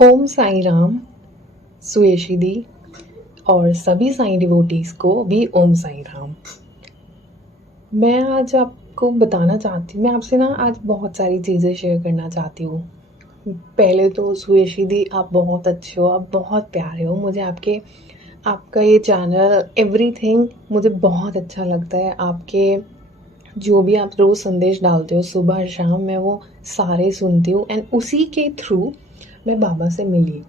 ओम साई राम, सुयशी दी और सभी साईं डिवोटीज़ को भी ओम साई राम। मैं आज आपको बताना चाहती हूँ, मैं आपसे ना आज बहुत सारी चीज़ें शेयर करना चाहती हूँ। पहले तो सुयशी दी, आप बहुत अच्छे हो, आप बहुत प्यारे हो। मुझे आपका ये चैनल एवरीथिंग मुझे बहुत अच्छा लगता है। आपके जो भी आप रोज़ संदेश डालते हो सुबह शाम, मैं वो सारे सुनती हूँ एंड उसी के थ्रू मैं बाबा से मिली।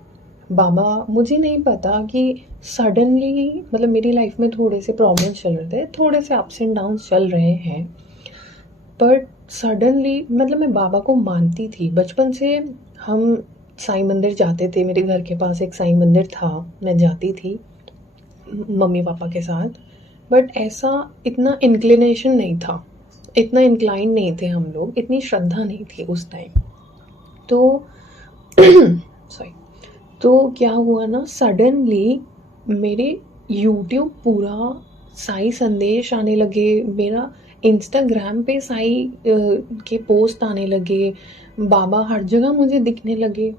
बाबा, मुझे नहीं पता कि सडनली मतलब मेरी लाइफ में थोड़े से प्रॉब्लम्स चल रहे थे, थोड़े से अप्स एंड डाउन्स चल रहे हैं, बट सडनली मतलब मैं बाबा को मानती थी बचपन से। हम साईं मंदिर जाते थे, मेरे घर के पास एक साईं मंदिर था, मैं जाती थी मम्मी पापा के साथ। बट ऐसा इतना इंक्लिनेशन नहीं था, इतना इंक्लाइन नहीं थे हम लोग, इतनी श्रद्धा नहीं थी उस टाइम। तो सॉरी। तो क्या हुआ ना, सडनली मेरे यूट्यूब पूरा साई संदेश आने लगे, मेरा इंस्टाग्राम पे साई के पोस्ट आने लगे, बाबा हर जगह मुझे दिखने लगे।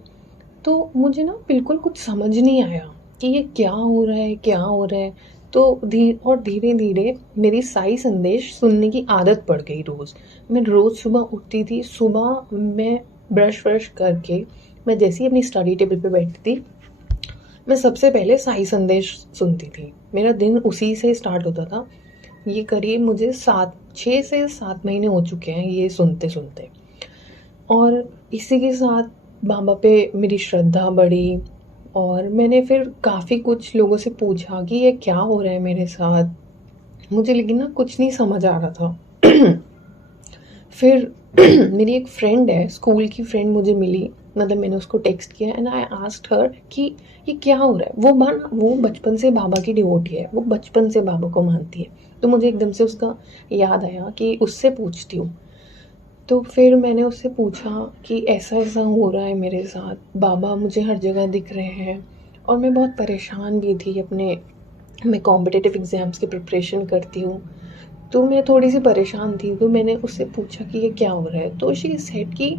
तो मुझे ना बिल्कुल कुछ समझ नहीं आया कि ये क्या हो रहा है, क्या हो रहा है। तो धीरे धीरे मेरी साई संदेश सुनने की आदत पड़ गई। रोज़ मैं रोज़ सुबह उठती थी, सुबह मैं ब्रश व्रश करके मैं जैसे ही अपनी स्टडी टेबल पे बैठती थी, मैं सबसे पहले साई संदेश सुनती थी। मेरा दिन उसी से स्टार्ट होता था। ये करीब मुझे 6 से 7 महीने हो चुके हैं ये सुनते सुनते। और इसी के साथ बाबा पे मेरी श्रद्धा बढ़ी और मैंने फिर काफ़ी कुछ लोगों से पूछा कि ये क्या हो रहा है मेरे साथ। मुझे लेकिन ना कुछ नहीं समझ आ रहा था। फिर मेरी एक फ्रेंड है, स्कूल की फ्रेंड मुझे मिली, मतलब मैंने उसको टेक्स्ट किया एंड आई आस्क्ड हर कि ये क्या हो रहा है। वो बचपन से बाबा की डिवोटी है, वो बचपन से बाबा को मानती है। तो मुझे एकदम से उसका याद आया कि उससे पूछती हूँ। तो फिर मैंने उससे पूछा कि ऐसा ऐसा हो रहा है मेरे साथ, बाबा मुझे हर जगह दिख रहे हैं। और मैं बहुत परेशान भी थी मैं कॉम्पिटिटिव एग्ज़ाम्स की प्रिपरेशन करती हूँ, तो मैं थोड़ी सी परेशान थी। तो मैंने उससे पूछा कि ये क्या हो रहा है। तो शी सेड कि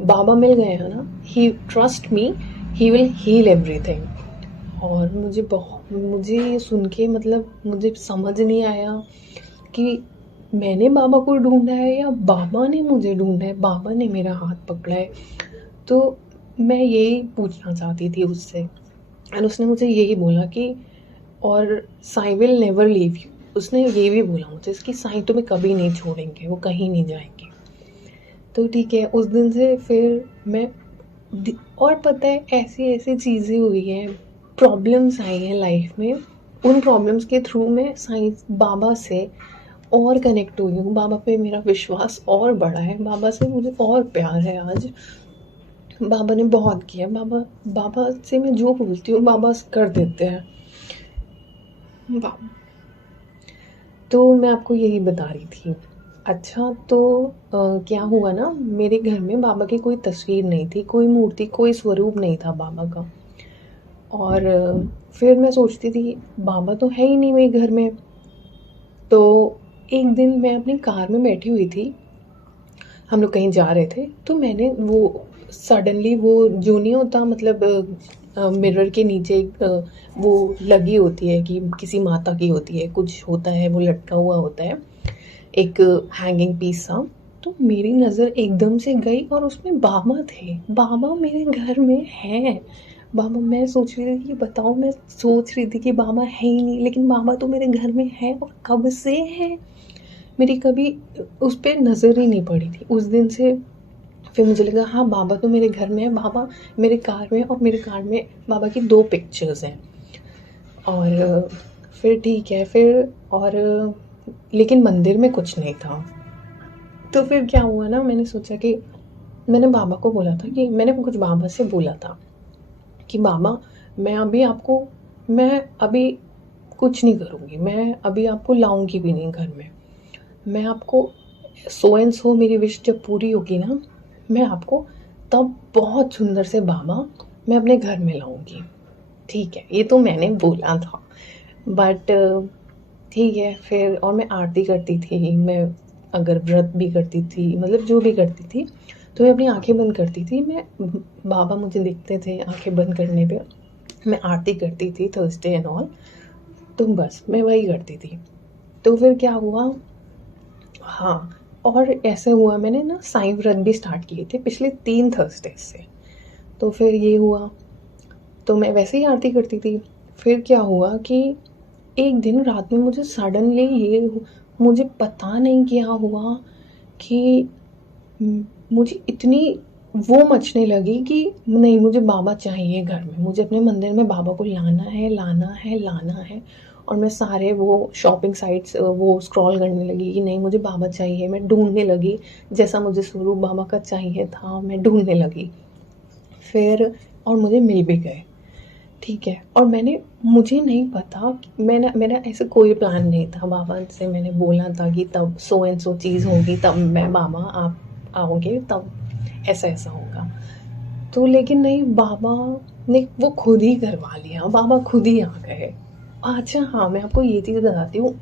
बाबा मिल गए हैं ना, he trust me, he will heal everything. और मुझे ये सुन के मतलब मुझे समझ नहीं आया कि मैंने बाबा को ढूंढा है या बाबा ने मुझे ढूंढा है, बाबा ने मेरा हाथ पकड़ा है। तो मैं यही पूछना चाहती थी उससे एंड उसने मुझे यही बोला कि और Sai will never leave you. उसने ये भी बोला मुझे कि साई तुम्हें कभी नहीं छोड़ेंगे, वो कहीं नहीं जाएंगे। तो ठीक है, उस दिन से फिर मैं और पता है ऐसी ऐसी चीज़ें हुई हैं, प्रॉब्लम्स आई हैं लाइफ में। उन प्रॉब्लम्स के थ्रू मैं साईं बाबा से और कनेक्ट हुई हूँ, बाबा पे मेरा विश्वास और बढ़ा है, बाबा से मुझे और प्यार है आज। बाबा ने बहुत किया। बाबा बाबा से मैं जो बोलती हूँ बाबा कर देते हैं। बाबा, तो मैं आपको यही बता रही थी। अच्छा, तो क्या हुआ ना, मेरे घर में बाबा की कोई तस्वीर नहीं थी, कोई मूर्ति, कोई स्वरूप नहीं था बाबा का। और फिर मैं सोचती थी बाबा तो है ही नहीं मेरे घर में। तो एक दिन मैं अपनी कार में बैठी हुई थी, हम लोग कहीं जा रहे थे, तो मैंने वो सडनली वो जो नहीं होता, मतलब मिरर के नीचे एक वो लगी होती है कि किसी माता की होती है, कुछ होता है वो लटका हुआ होता है, एक हैंगिंग पीस सा। तो मेरी नज़र एकदम से गई और उसमें बाबा थे। बाबा मेरे घर में हैं। बाबा, मैं सोच रही थी कि बताओ, मैं सोच रही थी कि बाबा है ही नहीं, लेकिन बाबा तो मेरे घर में है और कब से है। मेरी कभी उस पर नज़र ही नहीं पड़ी थी उस दिन से। फिर मुझे लगा हाँ, बाबा तो मेरे घर में है, बाबा मेरे कार में, और मेरे कार में बाबा की 2 पिक्चर्स हैं। और फिर ठीक है, फिर और लेकिन मंदिर में कुछ नहीं था। तो फिर क्या हुआ ना, मैंने सोचा कि मैंने बाबा को बोला था कि मैंने कुछ बाबा से बोला था कि बाबा, मैं अभी कुछ नहीं करूँगी, मैं अभी आपको लाऊंगी भी नहीं घर में। मैं आपको सो एंड सो मेरी विश जब पूरी होगी ना, मैं आपको तब बहुत सुंदर से बाबा मैं अपने घर में लाऊंगी। ठीक है, ये तो मैंने बोला था, बट ठीक है। फिर और मैं आरती करती थी, मैं अगर व्रत भी करती थी, मतलब जो भी करती थी, तो मैं अपनी आँखें बंद करती थी। बाबा मुझे देखते थे आँखें बंद करने पे, मैं आरती करती थी थर्सडे एंड ऑल, तो बस मैं वही करती थी। तो फिर क्या हुआ, हाँ, और ऐसे हुआ मैंने ना साईं व्रत भी स्टार्ट किए थे पिछले 3 थर्सडे से। तो फिर ये हुआ, तो मैं वैसे ही आरती करती थी। फिर क्या हुआ कि एक दिन रात में मुझे सडनली मुझे पता नहीं क्या हुआ कि मुझे इतनी वो मचने लगी कि नहीं, मुझे बाबा चाहिए घर में, मुझे अपने मंदिर में बाबा को लाना है, लाना है, लाना है। और मैं सारे वो शॉपिंग साइट्स वो स्क्रॉल करने लगी कि नहीं, मुझे बाबा चाहिए। मैं ढूंढने लगी, जैसा मुझे स्वरूप बाबा का चाहिए था मैं ढूंढने लगी। फिर और मुझे मिल भी गए, ठीक है। और मुझे नहीं पता, मेरा ऐसे कोई प्लान नहीं था। बाबा से मैंने बोला था कि तब सो एंड सो चीज़ होगी, तब मैं बाबा आप आओगे तब ऐसा ऐसा होगा। तो लेकिन नहीं, बाबा ने वो खुद ही करवा लिया, बाबा खुद ही आ गए। अच्छा हाँ, मैं आपको ये चीज़ बताती हूँ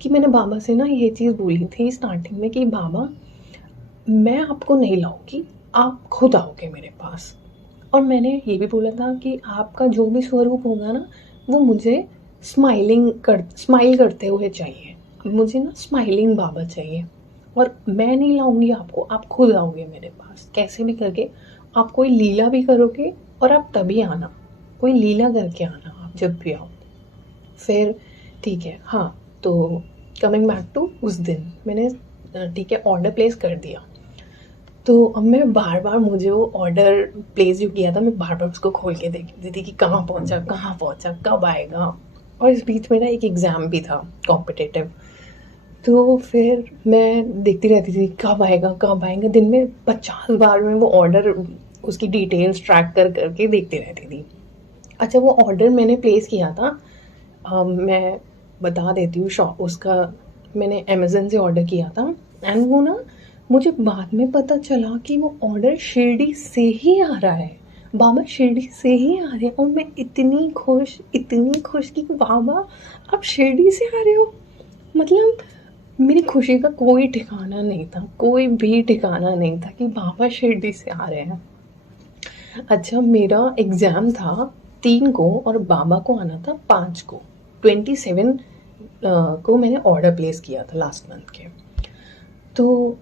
कि मैंने बाबा से ना ये चीज़ बोली थी स्टार्टिंग में कि बाबा, मैं आपको नहीं लाऊंगी, आप खुद आओगे मेरे पास। और मैंने ये भी बोला था कि आपका जो भी स्वरूप होगा ना, वो मुझे स्माइल करते हुए चाहिए। मुझे ना स्माइलिंग बाबा चाहिए, और मैं नहीं लाऊंगी आपको, आप खुद आओगे मेरे पास कैसे भी करके। आप कोई लीला भी करोगे और आप तभी आना, कोई लीला करके आना आप जब भी आओ। फिर ठीक है, हाँ, तो कमिंग बैक टू उस दिन मैंने ठीक है ऑर्डर प्लेस कर दिया। तो अब मैं बार बार, मुझे वो ऑर्डर प्लेस जो किया था, मैं बार बार उसको खोल के देखती थी कि कहाँ पहुँचा, कब आएगा। और इस बीच में ना एक एग्ज़ाम भी था कॉम्पिटिटिव, तो फिर मैं देखती रहती थी कब आएगा, कब आएगा। दिन में 50 बार मैं वो ऑर्डर, उसकी डिटेल्स ट्रैक कर करके देखती रहती थी। अच्छा, वो ऑर्डर मैंने प्लेस किया था, मैं बता देती हूँ शॉप उसका, मैंने अमेज़न से ऑर्डर किया था। एंड वो ना, मुझे बाद में पता चला कि वो ऑर्डर शिरडी से ही आ रहा है, बाबा शिरडी से ही आ रहे हैं। और मैं इतनी खुश कि बाबा आप शिरडी से आ रहे हो। मतलब मेरी खुशी का कोई ठिकाना नहीं था, कोई भी ठिकाना नहीं था कि बाबा शिरडी से आ रहे हैं। अच्छा, मेरा एग्ज़ाम था 3 को और बाबा को आना था 5 को। 27 को मैंने ऑर्डर प्लेस किया था लास्ट मंथ के। तो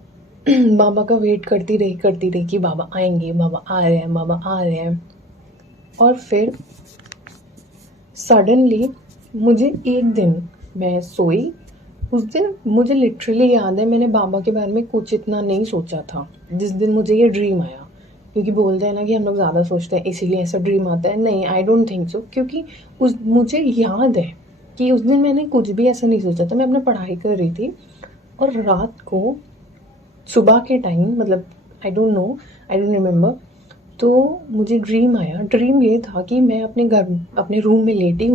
बाबा का वेट करती रही कि बाबा आएंगे, बाबा आ रहे हैं, बाबा आ रहे हैं। और फिर सडनली मुझे एक दिन, मैं सोई उस दिन, मुझे लिटरली याद है मैंने बाबा के बारे में कुछ इतना नहीं सोचा था जिस दिन मुझे ये ड्रीम आया। क्योंकि बोलते हैं ना कि हम लोग ज़्यादा सोचते हैं इसीलिए ऐसा ड्रीम आता है। नहीं, आई डोंट थिंक सो, क्योंकि मुझे याद है कि उस दिन मैंने कुछ भी ऐसा नहीं सोचा था। मैं अपना पढ़ाई कर रही थी और रात को सुबह के टाइम, मतलब I don't know, I don't remember, तो मुझे ड्रीम आया। ड्रीम ये था कि मैं अपने रूम में लेटी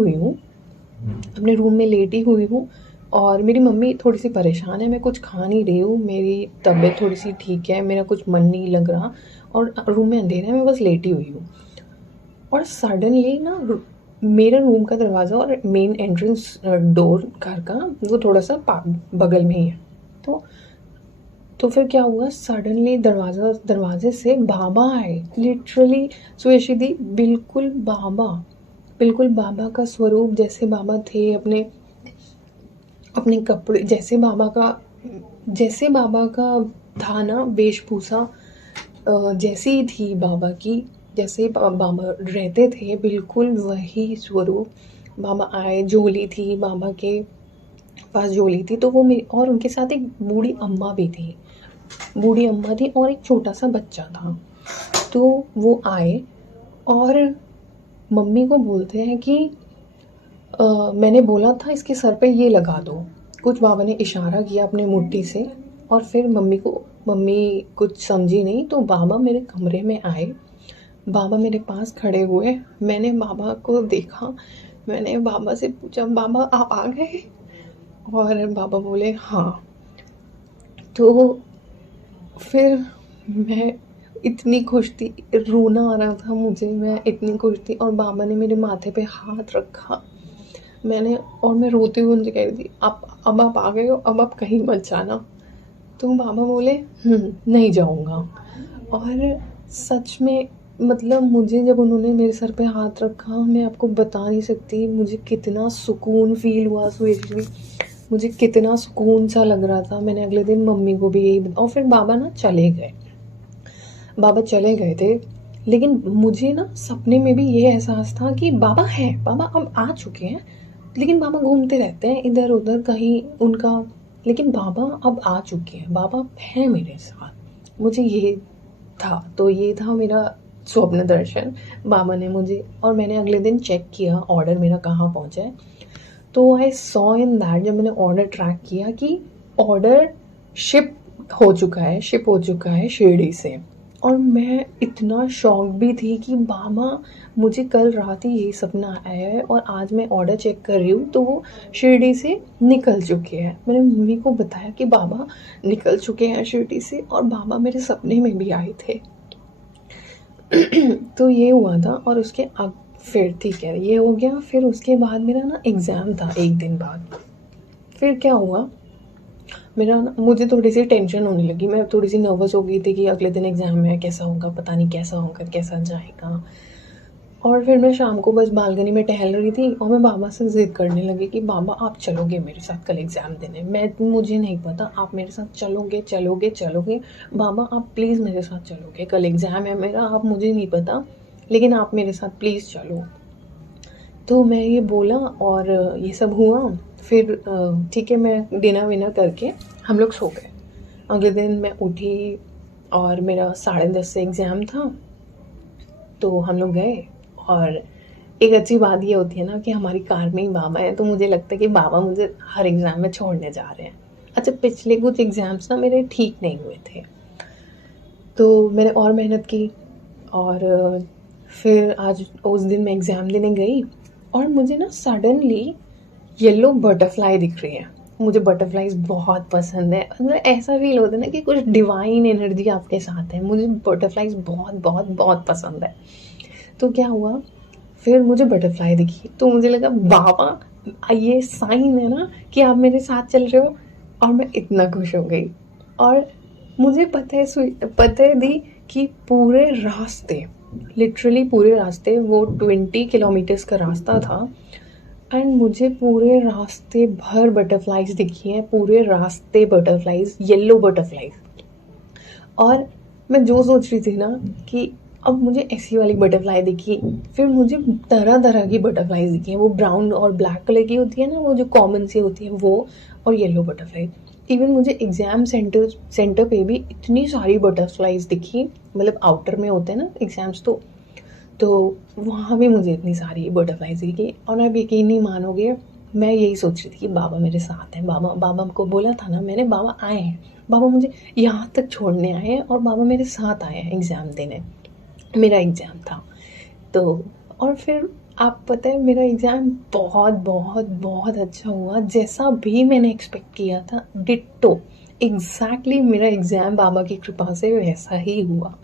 हुई हूँ और मेरी मम्मी थोड़ी सी परेशान है, मैं कुछ खा नहीं रही हूँ, मेरी तबीयत थोड़ी सी ठीक है, मेरा कुछ मन नहीं लग रहा और रूम में अंधेरा है, मैं बस लेटी हुई हूँ। और सडनली ना, मेरा रूम का दरवाज़ा और मेन एंट्रेंस डोर घर का वो थोड़ा सा बगल में ही है। तो फिर क्या हुआ, सडनली दरवाजे से बाबा आए, लिटरली सुयशी दी, बिल्कुल बाबा का स्वरूप, जैसे बाबा थे अपने कपड़े, जैसे बाबा का था ना वेशभूषा, जैसी ही थी बाबा की, जैसे बाबा रहते थे बिल्कुल वही स्वरूप। बाबा आए, झोली थी बाबा के पास, झोली थी तो वो मेरी, और उनके साथ एक बूढ़ी अम्मा थी और एक छोटा सा बच्चा था। तो वो आए और मम्मी को बोलते हैं कि मैंने बोला था इसके सर पे ये लगा दो। कुछ बाबा ने इशारा किया अपने मुट्ठी से और फिर मम्मी कुछ समझी नहीं, तो बाबा मेरे कमरे में आए, बाबा मेरे पास खड़े हुए। मैंने बाबा को देखा, मैंने बाबा से पूछा, बाबा आप आ गए? और बाबा बोले हाँ। तो फिर मैं इतनी खुश थी, रोना आ रहा था मुझे, मैं इतनी खुश थी। और बाबा ने मेरे माथे पे हाथ रखा, मैं रोते हुए उनसे कह रही थी अब आप आ गए हो, अब आप कहीं मत जाना। तो बाबा बोले नहीं जाऊँगा। और सच में मतलब मुझे जब उन्होंने मेरे सर पे हाथ रखा, मैं आपको बता नहीं सकती मुझे कितना सुकून फ़ील हुआ स्वीटली, मुझे कितना सुकून सा लग रहा था। मैंने अगले दिन मम्मी को भी यही और फिर बाबा ना चले गए। बाबा चले गए थे, लेकिन मुझे ना सपने में भी ये एहसास था कि बाबा हैं, बाबा अब आ चुके हैं। लेकिन बाबा घूमते रहते हैं इधर उधर कहीं उनका, लेकिन बाबा अब आ चुके हैं, बाबा हैं मेरे साथ। मुझे ये था, तो ये था मेरा स्वप्न दर्शन। बाबा ने मुझे, और मैंने अगले दिन चेक किया ऑर्डर मेरा कहाँ पहुँचा है, तो आई सॉ इन दैट, जब मैंने ऑर्डर ट्रैक किया कि ऑर्डर शिप शिप हो चुका है शिरडी से। और मैं इतना शॉक भी थी कि बाबा, मुझे कल रात ही यही सपना आया है और आज मैं ऑर्डर चेक कर रही हूँ तो वो शिरडी से निकल चुके हैं। मैंने मम्मी को बताया कि बाबा निकल चुके हैं शिरडी से, और बाबा मेरे सपने में भी आए थे। तो ये हुआ था। और उसके अब फिर ठीक है, ये हो गया। फिर उसके बाद मेरा ना एग्ज़ाम था एक दिन बाद। फिर क्या हुआ, मेरा ना, मुझे थोड़ी सी टेंशन होने लगी, मैं थोड़ी सी नर्वस हो गई थी कि अगले दिन एग्ज़ाम है, कैसा होगा पता नहीं, कैसा होगा, कैसा जाएगा। और फिर मैं शाम को बस बालकनी में टहल रही थी और मैं बाबा से ज़िद करने लगी कि बाबा आप चलोगे मेरे साथ कल एग्ज़ाम देने, मुझे नहीं पता, आप मेरे साथ चलोगे बाबा, आप प्लीज़ मेरे साथ चलोगे, कल एग्ज़ाम है मेरा, आप, मुझे नहीं पता लेकिन आप मेरे साथ प्लीज़ चलो। तो मैं ये बोला और ये सब हुआ। फिर ठीक है, मैं डिनर विनर करके हम लोग सो गए। अगले दिन मैं उठी और मेरा 10:30 से एग्ज़ाम था, तो हम लोग गए। और एक अच्छी बात ये होती है ना कि हमारी कार में ही बाबा है, तो मुझे लगता है कि बाबा मुझे हर एग्ज़ाम में छोड़ने जा रहे हैं। अच्छा, पिछले कुछ एग्ज़ाम्स ना मेरे ठीक नहीं हुए थे, तो मैंने और मेहनत की। और फिर आज उस दिन मैं एग्ज़ाम देने गई और मुझे ना सडनली येलो बटरफ्लाई दिख रही है। मुझे बटरफ्लाइज बहुत पसंद है, मतलब ऐसा फील होता है ना कि कुछ डिवाइन एनर्जी आपके साथ है। मुझे बटरफ्लाइज बहुत बहुत बहुत पसंद है। तो क्या हुआ, फिर मुझे बटरफ्लाई दिखी तो मुझे लगा बाबा ये साइन है ना कि आप मेरे साथ चल रहे हो। और मैं इतना खुश हो गई। और मुझे पता है दी कि पूरे रास्ते, लिटरली पूरे रास्ते, वो 20 किलोमीटर्स का रास्ता था एंड मुझे पूरे रास्ते भर बटरफ्लाइज दिखी हैं, पूरे रास्ते बटरफ्लाइज, येलो बटरफ्लाइज। और मैं जो सोच रही थी ना कि अब मुझे ऐसी वाली बटरफ्लाई दिखी, फिर मुझे तरह तरह की बटरफ्लाइज दिखी हैं। वो ब्राउन और ब्लैक कलर की होती है ना, वो जो कॉमन सी होती है वो, और येलो बटरफ्लाई। इवन मुझे एग्ज़ाम सेंटर पे भी इतनी सारी बटरफ्लाइज दिखी, मतलब आउटर में होते हैं ना एग्ज़ाम्स, तो वहाँ भी मुझे इतनी सारी बटरफ्लाइज दिखी। और आप यकीन नहीं मानोगे, मैं यही सोच रही थी कि बाबा मेरे साथ हैं। बाबा को बोला था ना मैंने, बाबा आए हैं, बाबा मुझे यहाँ तक छोड़ने आए हैं और बाबा मेरे साथ आए हैं एग्ज़ाम देने। मेरा एग्ज़ाम था तो, और फिर आप पता है मेरा एग्ज़ाम बहुत बहुत बहुत अच्छा हुआ, जैसा भी मैंने एक्सपेक्ट किया था डिट्टो, एग्जैक्टली मेरा एग्ज़ाम बाबा की कृपा से वैसा ही हुआ।